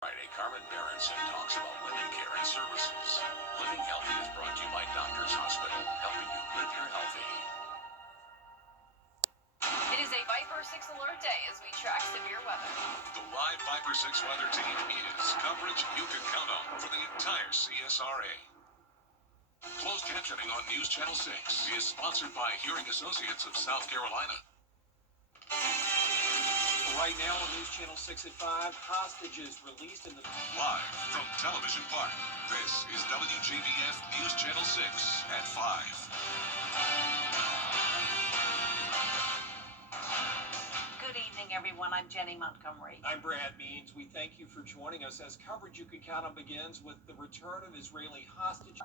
Friday, Carmen Berenson talks about women care and services. Living Healthy is brought to you by Doctors Hospital, helping you live your healthy. It is a Viper 6 alert day as we track severe weather. The live Viper 6 weather team is coverage you can count on for the entire CSRA. Closed captioning on News Channel 6 is sponsored by Hearing Associates of South Carolina. Right now on News Channel 6 at 5, hostages released in the... Live from Television Park, this is WJBF News Channel 6 at 5. Good evening, everyone. I'm Jenny Montgomery. I'm Brad Means. We thank you for joining us as coverage you can count on begins with the return of Israeli hostages.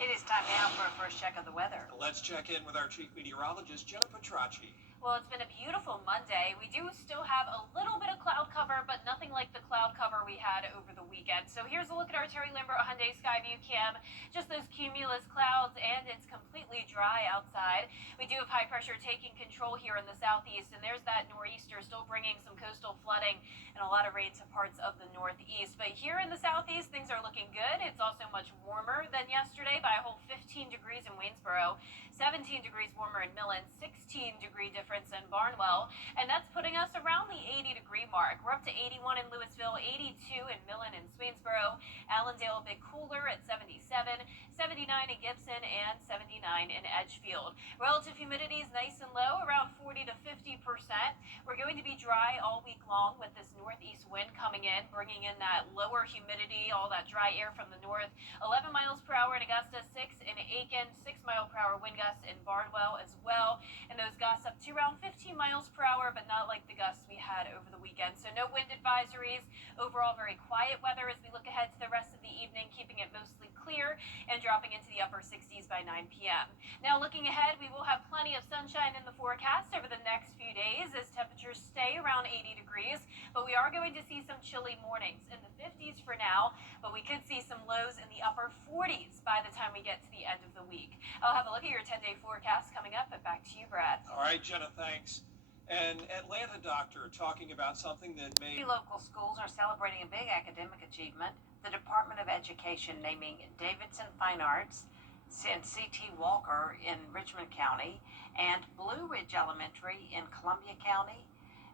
It is time now for a first check of the weather. Let's check in with our chief meteorologist, Jenna Petracci. Well, it's been a beautiful Monday. We do still have a little bit of cloud cover, but nothing like the cloud cover we had over the weekend. So here's a look at our Terry Lambert Hyundai Skyview cam. Just those cumulus clouds, and it's completely dry outside. We do have high pressure taking control here in the southeast, and there's that nor'easter still bringing some coastal flooding and a lot of rain to parts of the northeast. But here in the southeast, things are looking good. It's also much warmer than yesterday by a whole 15 degrees in Waynesboro, 17 degrees warmer in Millen, 16-degree difference in Barnwell, and that's putting us around the 80-degree mark. We're up to 81 in Louisville, 82 in Millen and Swainsboro, Allendale a bit cooler at 77, 79 in Gibson, and 79 in Edgefield. Relative humidity is nice and low, around 40 to 50%. We're going to be dry all week long with this northeast wind coming in, bringing in that lower humidity, all that dry air from the north. 11 miles per hour in Augusta, 6 in Aiken, 6 mile per hour wind gusts in Barnwell as well, and those gusts up to around 15 miles per hour, but not like the gusts we had over the weekend. So no wind advisories. Overall, very quiet weather as we look ahead to the rest of the evening, keeping it mostly clear and dropping into the upper 60s by 9 p.m. Now looking ahead, we will have plenty of sunshine in the forecast over the next few days as temperatures stay around 80 degrees, but we are going to see some chilly mornings in the 50s for now, but we could see some lows in the upper 40s by the time we get to the end of the week. I'll have a look at your 10-day forecast coming up, but back to you, Brad. All right, Jenna, thanks. An Atlanta doctor talking about something that may... Local schools are celebrating a big academic achievement. The Department of Education naming Davidson Fine Arts and C.T. Walker in Richmond County and Blue Ridge Elementary in Columbia County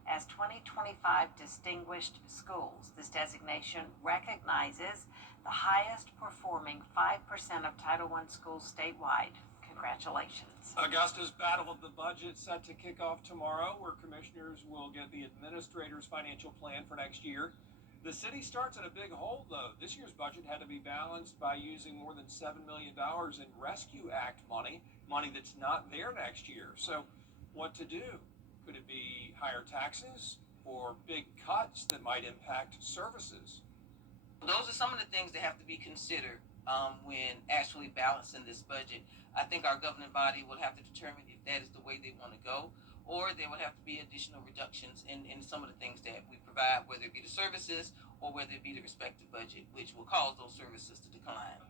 as 2025 distinguished schools. This designation recognizes the highest performing 5% of Title I schools statewide. Congratulations. Augusta's Battle of the Budget set to kick off tomorrow, where commissioners will get the administrator's financial plan for next year. The city starts in a big hole, though. This year's budget had to be balanced by using more than $7 million in Rescue Act money that's not there next year. So what to do? Could it be higher taxes or big cuts that might impact services? Those are some of the things that have to be considered when actually balancing this budget. I think our governing body will have to determine if that is the way they want to go, or there will have to be additional reductions in some of the things that we provide, whether it be the services or whether it be the respective budget, which will cause those services to decline.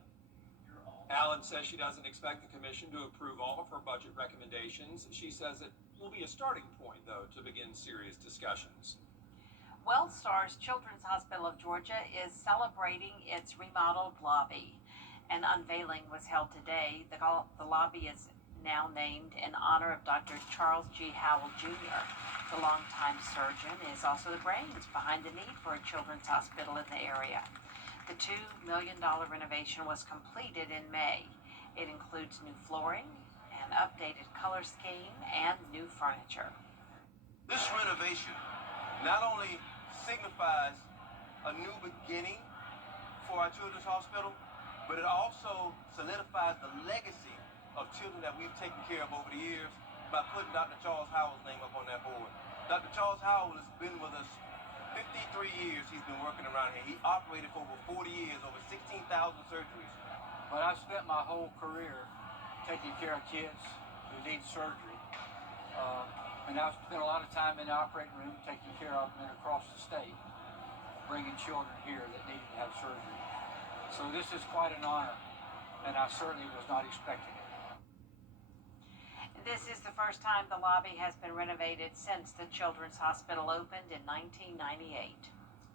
Allen says she doesn't expect the commission to approve all of her budget recommendations. She says it will be a starting point, though, to begin serious discussions. WellStar's Children's Hospital of Georgia is celebrating its remodeled lobby. An unveiling was held today. The lobby is now named in honor of Dr. Charles G. Howell Jr. The longtime surgeon is also the brains behind the need for a children's hospital in the area. The $2 million renovation was completed in May. It includes new flooring, an updated color scheme, and new furniture. This renovation not only signifies a new beginning for our children's hospital, but it also solidifies the legacy of children that we've taken care of over the years by putting Dr. Charles Howell's name up on that board. Dr. Charles Howell has been with us 53 years. He's been working around here. He operated for over 40 years, over 16,000 surgeries. But I've spent my whole career taking care of kids who need surgery. And I've spent a lot of time in the operating room taking care of them across the state, bringing children here that needed to have surgery. So this is quite an honor, and I certainly was not expecting it. This is the first time the lobby has been renovated since the Children's Hospital opened in 1998.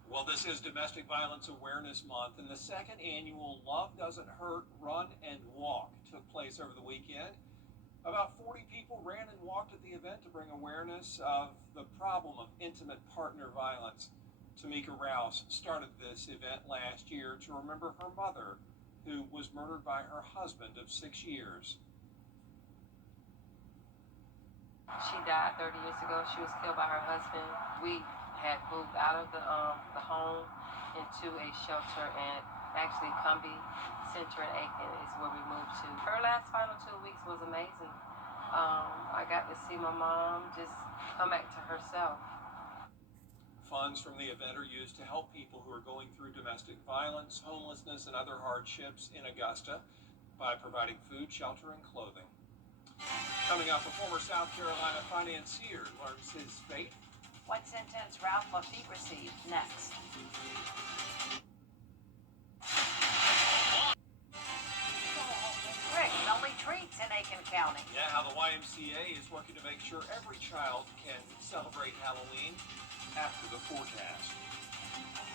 Well, this is Domestic Violence Awareness Month, and the second annual Love Doesn't Hurt Run and Walk took place over the weekend. About 40 people ran and walked at the event to bring awareness of the problem of intimate partner violence. Tamika Rouse started this event last year to remember her mother, who was murdered by her husband of 6 years. She died 30 years ago. She was killed by her husband. We had moved out of the home into a shelter, and actually Cumbie Center in Aiken is where we moved to. Her last final 2 weeks was amazing. I got to see my mom just come back to herself. Funds from the event are used to help people who are going through domestic violence, homelessness, and other hardships in Augusta by providing food, shelter, and clothing. Coming up, a former South Carolina financier learns his fate. What sentence Ralph Lafitte received next? Rick, only treats in Aiken County. Yeah, how the YMCA is working to make sure every child can celebrate Halloween after the forecast.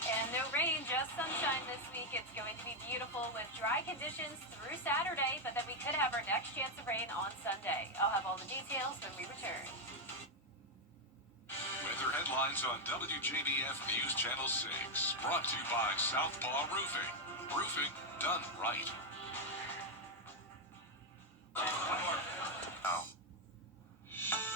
And no rain, just sunshine this week. It's going to be beautiful with dry conditions through Saturday, but then we could have our next chance of rain on Sunday. I'll have all the details when we return. Weather headlines on WJBF News Channel 6. Brought to you by Southpaw Roofing. Roofing done right.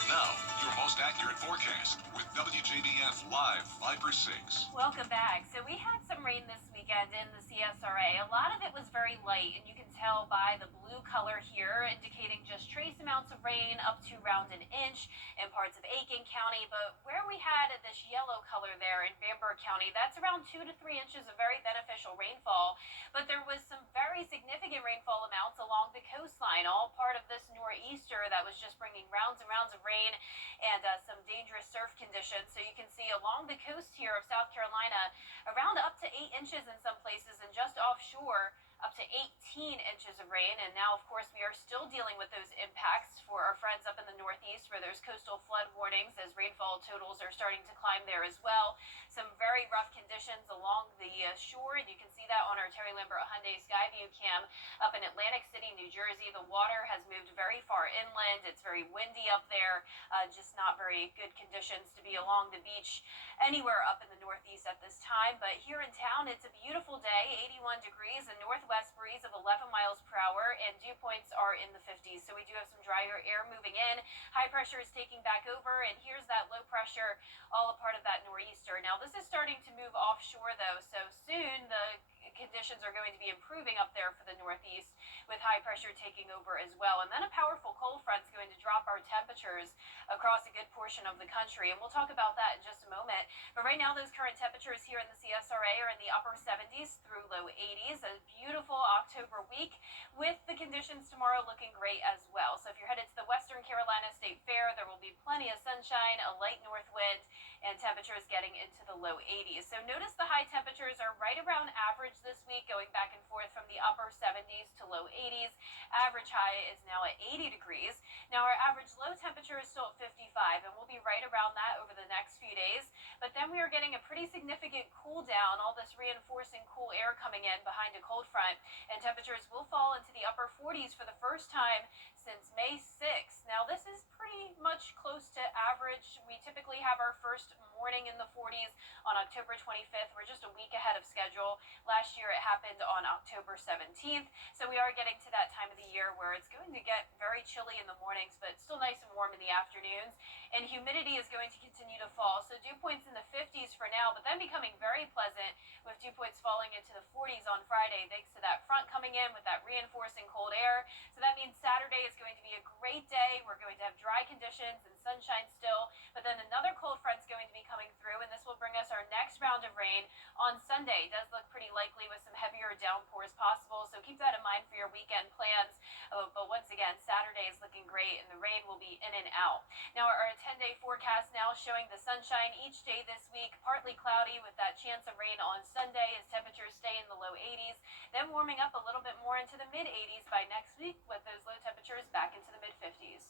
Now, your most accurate forecast with WJBF Live 5/6. Welcome back. So we had some rain this weekend in the CSRA. A lot of it was very light, and you can tell by the blue color here, indicating just trace amounts of rain up to around an inch in parts of Aiken County. But where we had this yellow color there in Bamberg County, that's around 2 to 3 inches of very beneficial rainfall. But there was some very significant rainfall amounts along the coastline, all part of this nor'easter that was just bringing rounds and rounds of rain and some dangerous surf conditions. So you can see along the coast here of South Carolina, around up to 8 inches in some places, and just offshore, up to 18 inches of rain. And now, of course, we are still dealing with those impacts for our friends up in the Northeast, where there's coastal flood warnings as rainfall totals are starting to climb there as well. Some very rough conditions along the shore, and you can see that on our Terry Lambert Hyundai Skyview cam up in Atlantic City, New Jersey. The water has moved very far inland. It's very windy up there, just not very good conditions to be along the beach anywhere up in the Northeast at this time. But here in town, it's a beautiful day, 81 degrees, a northwest breeze of 11 miles per hour, and dew points are in the 50s. So we do have some drier air moving in. High pressure is taking back over, and here's that low pressure, all a part of that nor'easter. Now, this is starting to move offshore, though, so soon the conditions are going to be improving up there for the Northeast, with high pressure taking over as well. And then a powerful cold front is going to drop our temperatures across a good portion of the country, and we'll talk about that in just a moment. But right now, those current temperatures here in the CSRA are in the upper 70s through low 80s. A beautiful October week, with the conditions tomorrow looking great as well. So if you're headed to the Western Carolina State Fair, there will be plenty of sunshine, a light north wind, and temperatures getting into the low 80s. So notice the high temperatures are right around average this week, going back and forth from the upper 70s to low 80s. Average high is now at 80 degrees. Now, our average low temperature is still at 55, and we'll be right around that over the next few days. But then we are getting a pretty significant cool down, all this reinforcing cool air coming in behind a cold front, and temperatures will fall into the upper 40s for the first time since May 6th. Now, this is pretty much close to average. We typically have our first morning in the 40s on October 25th. We're just a week ahead of schedule. Last year it happened on October 17th. So we are getting to that time of the year where it's going to get very chilly in the mornings, but still nice and warm in the afternoons. And humidity is going to continue to fall. So dew points in the 50s for now, but then becoming very pleasant with dew points falling into the 40s on Friday, thanks to that front coming in with that reinforcing cold air. So that means Saturday is going to be a great day. We're going to have dry conditions and sunshine still, but then another cold front's going to be coming through, and this will bring us our next round of rain on Sunday. It does look pretty likely with some heavier downpours possible, so keep that in mind for your weekend plans. But once again, Saturday is looking great, and the rain will be in and out. Now, our 10-day forecast now showing the sunshine each day this week, partly cloudy with that chance of rain on Sunday as temperatures stay in the low 80s, then warming up a little bit more into the mid 80s by next week, with those low temperatures back into the mid 50s.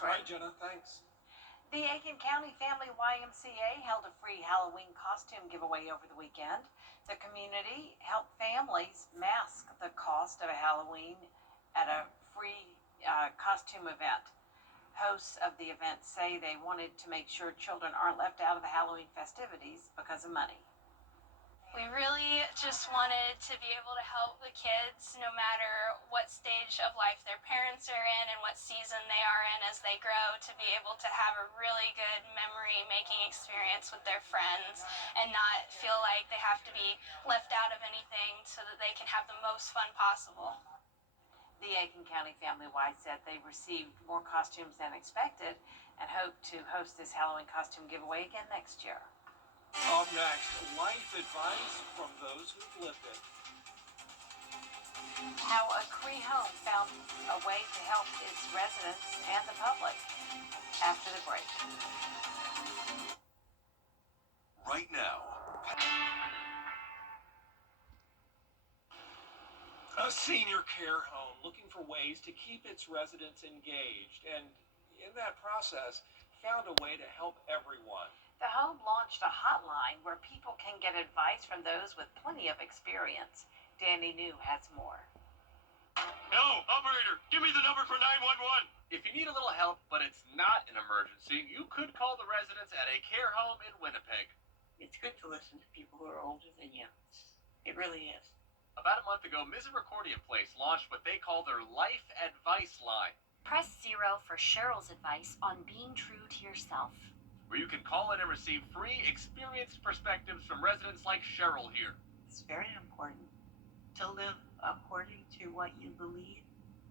All right, Jenna, thanks. The Aiken County Family YMCA held a free Halloween costume giveaway over the weekend. The community helped families mask the cost of a Halloween at a free costume event. Hosts of the event say they wanted to make sure children aren't left out of the Halloween festivities because of money. We really just wanted to be able to help the kids no matter what stage of life their parents are in and what season they are in as they grow, to be able to have a really good memory making experience with their friends and not feel like they have to be left out of anything so that they can have the most fun possible. The Aiken County Family Y said they received more costumes than expected and hope to host this Halloween costume giveaway again next year. Up next, life advice from those who've lived it. How a Cree home found a way to help its residents and the public. After the break. Right now. A senior care home looking for ways to keep its residents engaged, and in that process, found a way to help everyone. The home launched a hotline where people can get advice from those with plenty of experience. Danny New has more. Hello, operator. Give me the number for 911. If you need a little help, but it's not an emergency, you could call the residents at a care home in Winnipeg. It's good to listen to people who are older than you. It really is. About a month ago, Misericordia Place launched what they call their Life Advice Line. Press 0 for Cheryl's advice on being true to yourself, where you can call in and receive free experienced perspectives from residents like Cheryl here. It's very important to live according to what you believe,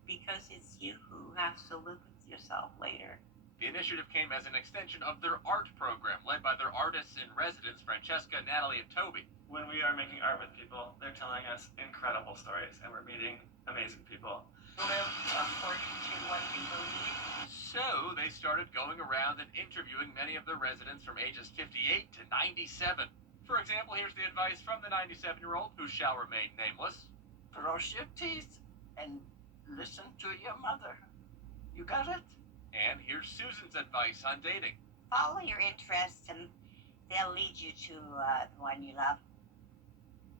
because it's you who has to live with yourself later. The initiative came as an extension of their art program, led by their artists in residence, Francesca, Natalie, and Toby. When we are making art with people, they're telling us incredible stories, and we're meeting amazing people. Live according to what you believe. So they started going around and interviewing many of the residents from ages 58 to 97. For example, here's the advice from the 97-year-old, who shall remain nameless. Brush your teeth and listen to your mother. You got it? And here's Susan's advice on dating. Follow your interests and they'll lead you to the one you love.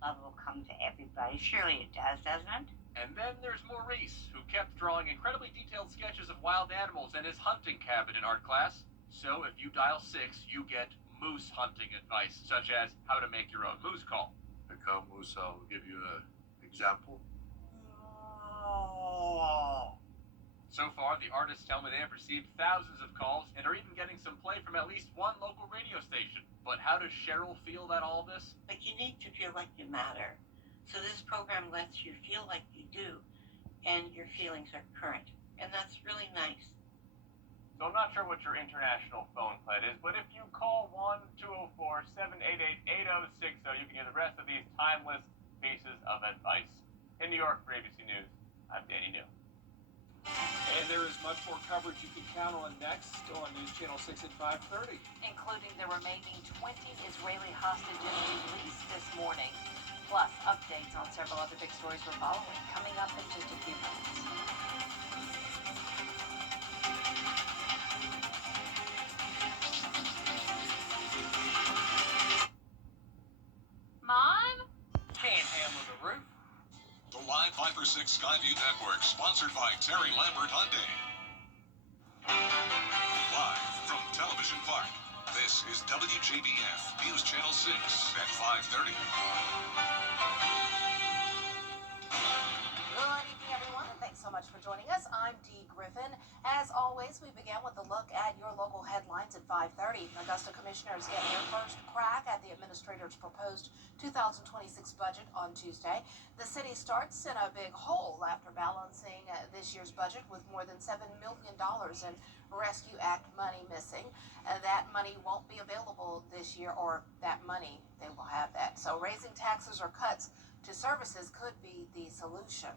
Love will come to everybody. Surely it does, doesn't it? And then there's Maurice, who kept drawing incredibly detailed sketches of wild animals in his hunting cabin in art class. So if you dial 6, you get moose hunting advice, such as how to make your own moose call. I call moose, I'll give you an example. So far, the artists tell me they have received thousands of calls and are even getting some play from at least one local radio station. But how does Cheryl feel about all this? But you need to feel like you matter. So this program lets you feel like you do, and your feelings are current. And that's really nice. So I'm not sure what your international phone plan is, but if you call 1-204-788-8060, you can hear the rest of these timeless pieces of advice. In New York for ABC News, I'm Danny New. And there is much more coverage you can count on next on News Channel 6 at 5:30. Including the remaining 20 Israeli hostages released this morning. Plus, updates on several other big stories we're following coming up in just a few minutes. Mom? Can't handle the roof. The Live 5 for 6 Skyview Network, sponsored by Terry Lambert Hyundai. Live from Television Park, this is WJBF News Channel 6 at 5:30. Good evening, everyone, and thanks so much for joining us. I'm Dee Griffin. As always, we begin with a look at your local headlines at 5:30. Augusta commissioners get their first crack at the administrator's proposed 2026 budget on Tuesday. The city starts in a big hole after balancing this year's budget with more than $7 million in Rescue Act money missing. That money won't be available this year, or that money, they will have that. So raising taxes or cuts to services could be the solution.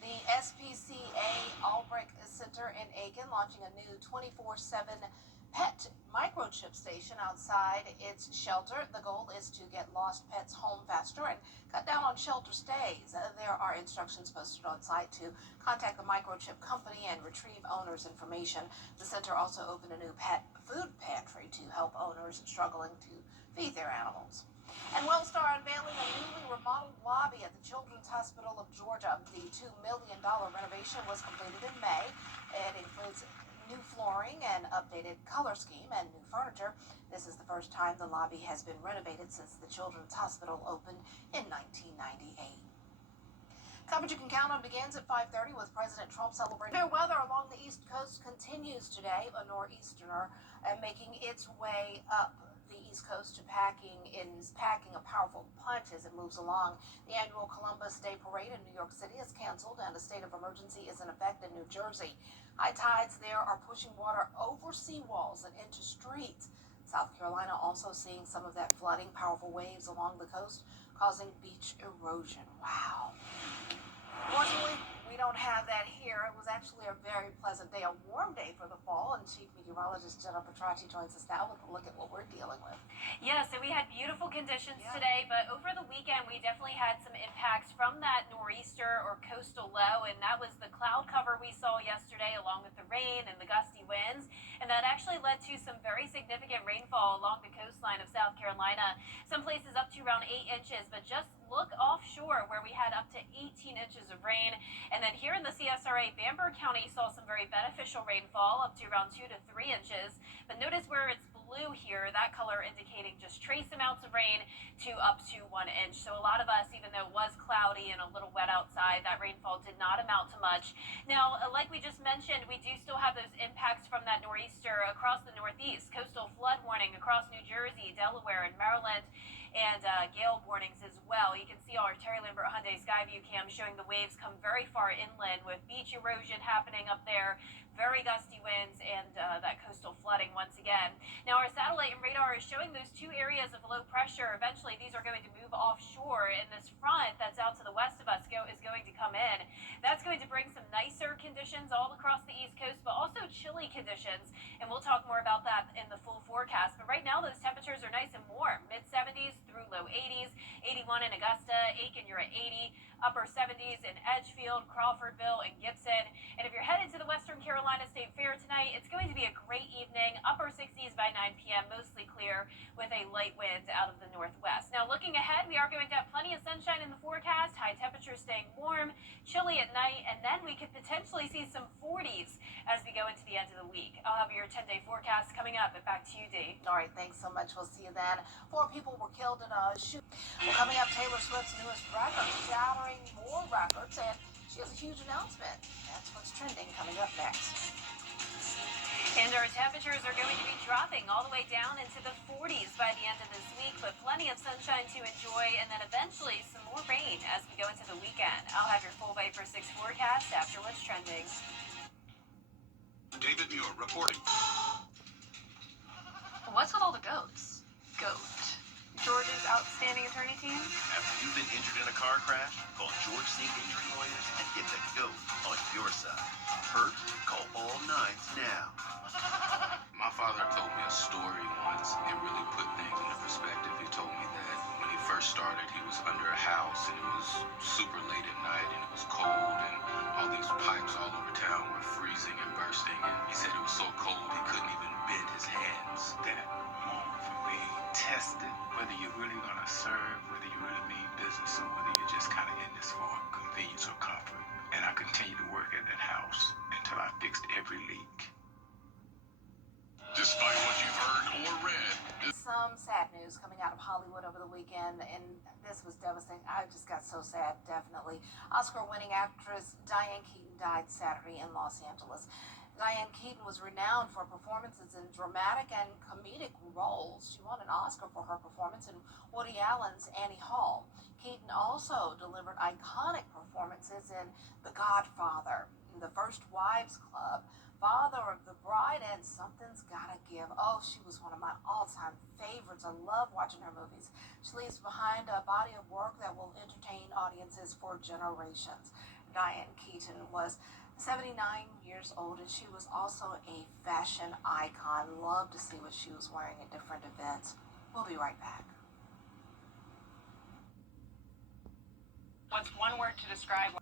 The SPCA Albrecht Center in Aiken launching a new 24/7 pet microchip station outside its shelter. The goal is to get lost pets home faster and cut down on shelter stays. There are instructions posted on site to contact the microchip company and retrieve owners' information. The center also opened a new pet food pantry to help owners struggling to feed their animals. And Wellstar unveiling a newly remodeled lobby at the Children's Hospital of Georgia. The $2 million renovation was completed in May. It includes new flooring and updated color scheme and new furniture. This is the first time the lobby has been renovated since the Children's Hospital opened in 1998. Coverage you can count on begins at 5:30 with President Trump celebrating. Fair weather along the East Coast continues today. A nor'easter making its way up the East Coast to packing a powerful punch as it moves along. The annual Columbus Day Parade in New York City is canceled and a state of emergency is in effect in New Jersey. High tides there are pushing water over seawalls and into streets. South Carolina also seeing some of that flooding, powerful waves along the coast causing beach erosion. Wow. Fortunately, we don't have that here. It was actually a very pleasant day, a warm day for the fall, and Chief Meteorologist Jenna Petracci joins us now with a look at what we're dealing with. Yeah, so we had beautiful conditions today, but over the weekend we definitely had some impacts from that nor'easter or coastal low, and that was the cloud cover we saw yesterday along with the rain and the gusty winds, and that actually led to some very significant rainfall along the coastline of South Carolina. Some places up to around 8 inches, but just look offshore where we had up to 18 inches of rain. And then here in the CSRA, Bamberg County saw some very beneficial rainfall up to around 2 to 3 inches. But notice where it's blue here, that color indicating just trace amounts of rain to up to 1 inch. So a lot of us, even though it was cloudy and a little wet outside, that rainfall did not amount to much. Now, like we just mentioned, we do still have those impacts from that nor'easter across the Northeast. Coastal flood warning across New Jersey, Delaware, and Maryland, and gale warnings as well. You can see our Terry Lambert Hyundai Skyview cam showing the waves come very far inland with beach erosion happening up there, very gusty winds, and that coastal flooding once again. Now, our satellite and radar is showing those two areas of low pressure. Eventually, these are going to move offshore, and this front that's out to the west of us is going to come in. That's going to bring some nicer conditions all across the East Coast, but also chilly conditions, and we'll talk more about that in the full forecast. But right now, those temperatures are nice and warm, mid-70s through low 80s, 81 in Augusta, Aiken, you're at 80, upper 70s in Edgefield, Crawfordville, and Gibson. And if you're headed to the Western Carolina State Fair tonight, it's going to be a great evening, upper 60s by 9 p.m., mostly clear with a light wind out of the northwest. Now, looking ahead, we are going to have plenty of sunshine in the forecast, high temperatures staying warm, chilly at night, and then we could potentially see some 40s as we go into the end of the week. I'll have your 10-day forecast coming up. And back to you, Dee. All right, thanks so much. We'll see you then. 4 people were killed in a shooting. Well, coming up, Taylor Swift's newest record, shattering more records, and she has a huge announcement. That's what's trending coming up next. And our temperatures are going to be dropping all the way down into the 40s by the end of this week, but plenty of sunshine to enjoy, and then eventually some more rain as we go into the weekend. I'll have your full Viper 6 forecast after what's trending. David Muir reporting. What's with all the goats? Goat. George's outstanding attorney team? After you've been injured in a car crash, call George Sink Injury Lawyers and get the GOAT on your side. Hurt? Call all nines now. My father told me a story once. It really put things into perspective. He told me that when he first started, he was under a house and it was super late at night and it was cold and all these pipes all over town were freezing and bursting. And he said it was so cold he couldn't even bend his hands. That moment for me tested whether you're really going to serve, whether you really mean business, or whether you're just kind of in this for convenience or comfort. And I continued to work at that house until I fixed every leak. Despite what you've heard or read, Some sad news coming out of Hollywood over the weekend, and this was devastating. I just got so sad, definitely. Oscar-winning actress Diane Keaton died Saturday in Los Angeles. Diane Keaton was renowned for performances in dramatic and comedic roles. She won an Oscar for her performance in Woody Allen's Annie Hall. Keaton also delivered iconic performances in The Godfather, The First Wives Club, Father of the Bride, and Something's Gotta Give. Oh, she was one of my all-time favorites. I love watching her movies. She leaves behind a body of work that will entertain audiences for generations. Diane Keaton was 79 years old, and she was also a fashion icon. Love to see what she was wearing at different events. We'll be right back. What's one word to describe?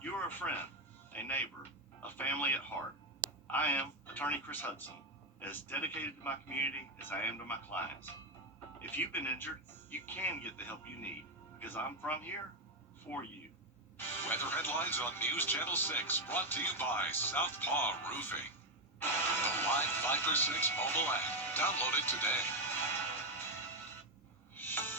You are a friend, a neighbor, a family at heart. I am Attorney Chris Hudson, as dedicated to my community as I am to my clients. If you've been injured, you can get the help you need, because I'm from here for you. Weather headlines on News Channel 6, brought to you by Southpaw Roofing. The Live 5 for 6 mobile app. Download it today.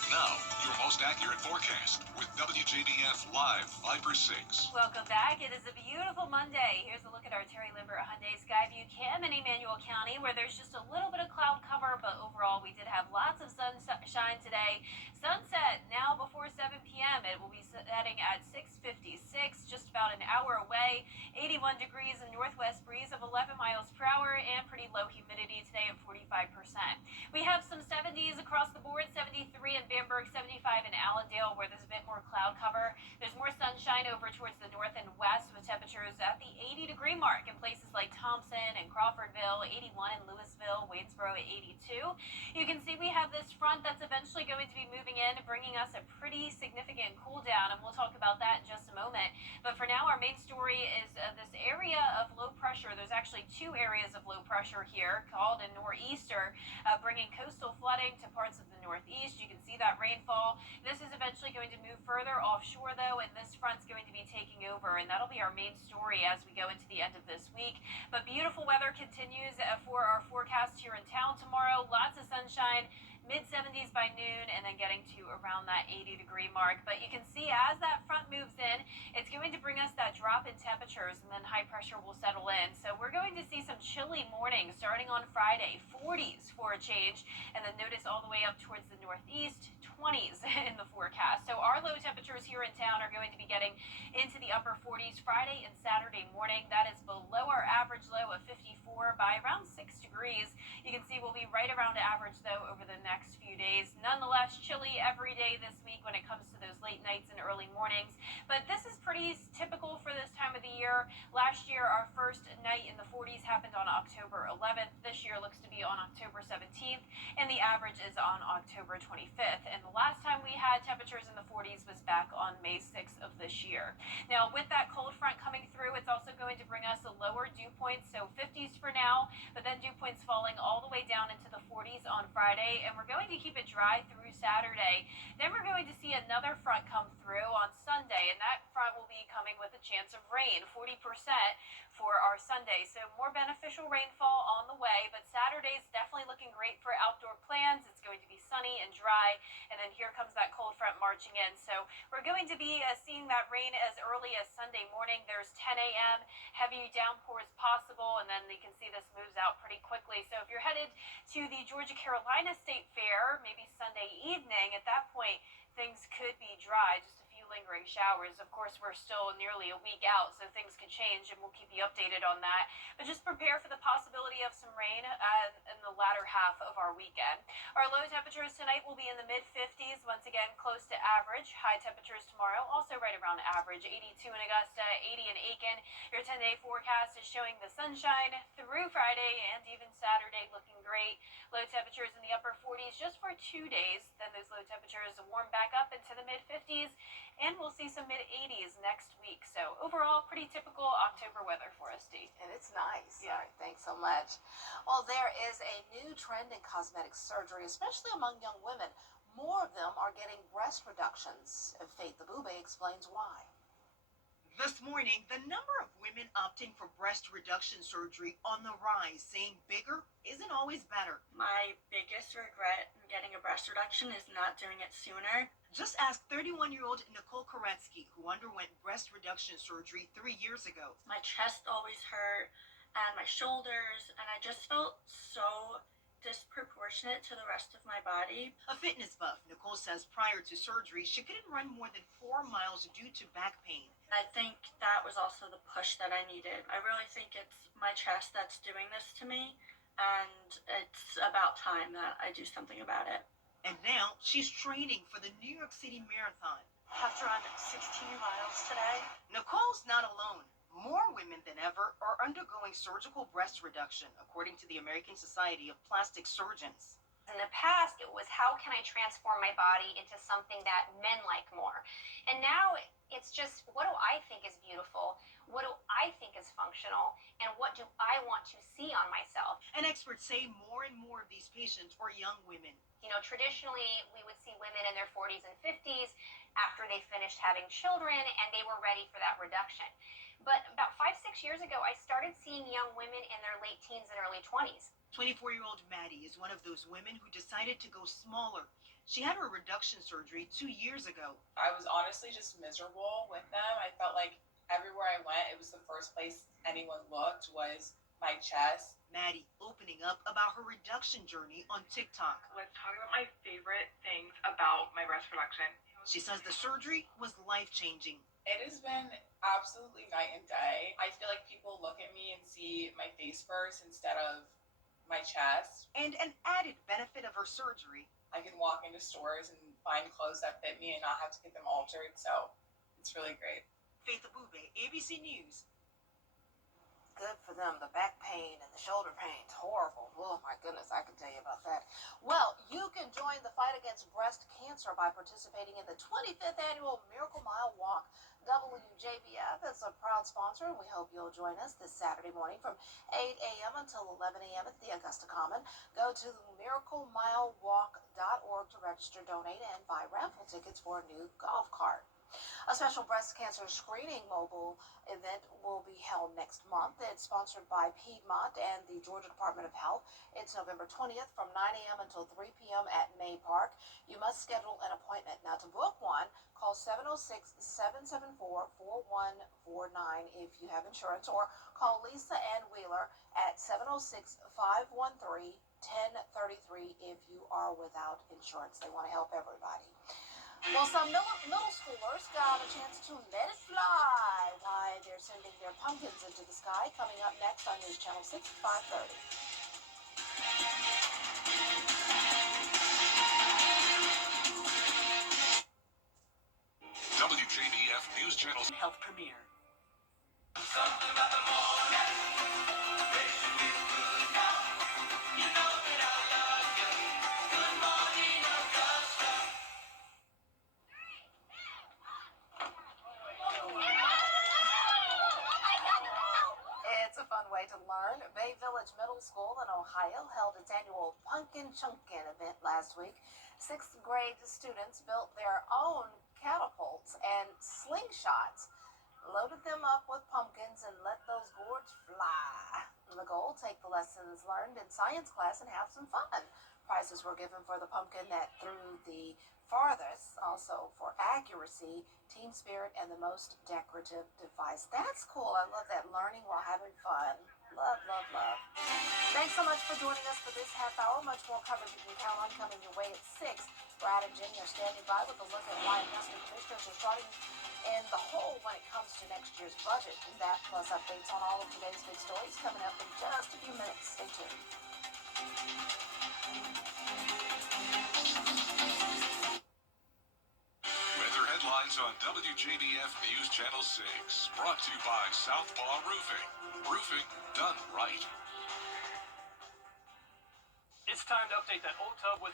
Now, your most accurate forecast with WJBF Live 5 for 6. Welcome back. It is a beautiful Monday. Here's a look at our Terry Limber Hyundai Skyview Cam in Emmanuel County, where there's just a little bit of cloud cover, but overall we did have lots of sunshine today. Sunset now before 7 p.m. It will be setting at 6:56, just about an hour away. 81 degrees and northwest breeze of 11 miles per hour, and pretty low humidity today at 45%. We have some 70s across the board, 73 in Bamberg, 75 in Allendale, where there's a bit more cloud cover. There's more sunshine over towards the north and west, with temperatures at the 80-degree mark in places like Thompson and Crawfordville, 81 in Louisville, Waynesboro at 82. You can see we have this front that's eventually going to be moving in, bringing us a pretty significant cool down, and we'll talk about that in just a moment. But for now, our main story is this area of low pressure. There's actually two areas of low pressure here, called a nor'easter, bringing coastal flooding to parts of the northeast. You can see that rainfall. This is eventually going to move further offshore, though, and this front's going to be taking over, and that'll be our main story as we go into the end of this week. But beautiful weather continues for our forecast here in town tomorrow. Lots of sunshine, mid-70s by noon, and then getting to around that 80-degree mark. But you can see as that front moves in, it's going to bring us that drop in temperatures, and then high pressure will settle in. So we're going to see some chilly mornings starting on Friday, 40s for a change, and then notice all the way up towards the northeast, 20s in the forecast. So our low temperatures here in town are going to be getting into the upper 40s Friday and Saturday morning. That is below our average low of 54 by around 6 degrees. You can see we'll be right around average, though, over the next few days. Nonetheless, chilly every day this week when it comes to those late nights and early mornings. But this is pretty typical for this time of the year. Last year, our first night in the 40s happened on October 11th. This year looks to be on October 17th, and the average is on October 25th. And the last time we had temperatures in the 40s was back on May 6th of this year. Now, with that cold front coming through, it's also going to bring us a lower dew point, so 50s for now, but then dew points falling all the way down into the 40s on Friday, and we're going to keep it dry through Saturday. Then we're going to see another front come through on Sunday, and that front will be coming with a chance of rain, 40% for our Sunday. So more beneficial rainfall on the way, but Saturday is definitely looking great for outdoor plans. It's going to be sunny and dry, and then here comes that cold front marching in. So we're going to be seeing that rain as early as Sunday morning. There's 10 a.m. heavy downpours possible, and then you can see this moves out pretty quickly. So if you're headed to the Georgia-Carolina State Fair, maybe Sunday evening, at that point, things could be dry, just a few lingering showers. Of course, we're still nearly a week out, so things could change, and we'll keep you updated on that. But just prepare for the possibility of some rain in the latter half of our weekend. Our low temperatures tonight will be in the mid-50s, once again close to average. High temperatures tomorrow, also right around average, 82 in Augusta, 80 in Aiken. Your 10-day forecast is showing the sunshine through Friday and even Saturday, looking great. Low temperatures in the upper 40s just for 2 days. Then those low temperatures warm back up into the mid-50s, and we'll see some mid-80s next week. So overall, pretty typical October weather for us, Dee. And it's nice. Yeah. All right, thanks so much. Well, there is a new trend in cosmetic surgery, especially among young women. More of them are getting breast reductions. And Faith the Boobay explains why. This morning, the number of women opting for breast reduction surgery on the rise, saying bigger isn't always better. My biggest regret in getting a breast reduction is not doing it sooner. Just ask 31-year-old Nicole Koretsky, who underwent breast reduction surgery 3 years ago. My chest always hurt and my shoulders, and I just felt so disproportionate to the rest of my body. A fitness buff, Nicole says prior to surgery, she couldn't run more than 4 miles due to back pain. I think that was also the push that I needed. I really think it's my chest that's doing this to me, and it's about time that I do something about it. And now she's training for the New York City Marathon. I have to run 16 miles today. Nicole's not alone. More women than ever are undergoing surgical breast reduction, according to the American Society of Plastic Surgeons. In the past, it was how can I transform my body into something that men like more? And now it's just, what do I think is beautiful? What do I think is functional? And what do I want to see on myself? And experts say more and more of these patients are young women. You know, traditionally, we would see women in their 40s and 50s after they finished having children and they were ready for that reduction. But about 5-6 years ago, I started seeing young women in their late teens and early 20s. 24-year-old Maddie is one of those women who decided to go smaller. She had her reduction surgery 2 years ago. I was honestly just miserable with them. I felt like everywhere I went, it was the first place anyone looked was my chest. Maddie opening up about her reduction journey on TikTok. Let's talk about my favorite things about my breast reduction. She says the surgery was life-changing. It has been absolutely night and day. I feel like people look at me and see my face first instead of my chest. And an added benefit of her surgery, I can walk into stores and find clothes that fit me and not have to get them altered, so it's really great. Faith Abube, ABC News. Good for them. The back pain and the shoulder pain, horrible. Oh my goodness, I can tell you about that. Well, you can join the fight against breast cancer by participating in the 25th annual Miracle Mile Walk. WJBF is a proud sponsor, and we hope you'll join us this Saturday morning from 8 a.m. until 11 a.m. at the Augusta Common. Go to miraclemilewalk.org to register, donate, and buy raffle tickets for a new golf cart. A special breast cancer screening mobile event will be held next month. It's sponsored by Piedmont and the Georgia Department of Health. It's November 20th from 9 a.m. until 3 p.m. at May Park. You must schedule an appointment. Now, to book one, call 706-774-4149 if you have insurance, or call Lisa Ann Wheeler at 706-513-1033 if you are without insurance. They want to help everybody. Well, some middle schoolers got a chance to let it fly while they're sending their pumpkins into the sky. Coming up next on News Channel 6 at 5:30. WJBF News Channel Health Premiere. Something about the morning. You know that I love you. Good morning, Augusta. It's a fun way to learn. Bay Village Middle School in Ohio held its annual Pumpkin Chunkin event last week. 6th grade students built their own catapults and slingshots, loaded them up with pumpkins, and let those gourds fly. The goal, take the lessons learned in science class and have some fun. Prizes were given for the pumpkin that threw the farthest, also for accuracy, team spirit, and the most decorative device. That's cool. I love that, learning while having fun. Love, love, love. Thanks so much for joining us for this half hour. Much more coverage you can count on coming your way at 6. Brad and Jenny are standing by with a look at why Augusta commissioners are starting in the hole when it comes to next year's budget. And that plus updates on all of today's big stories coming up in just a few minutes. Stay tuned. Weather headlines on WJBF News Channel 6. Brought to you by Southpaw Roofing. Roofing done right. It's time to update that old tub with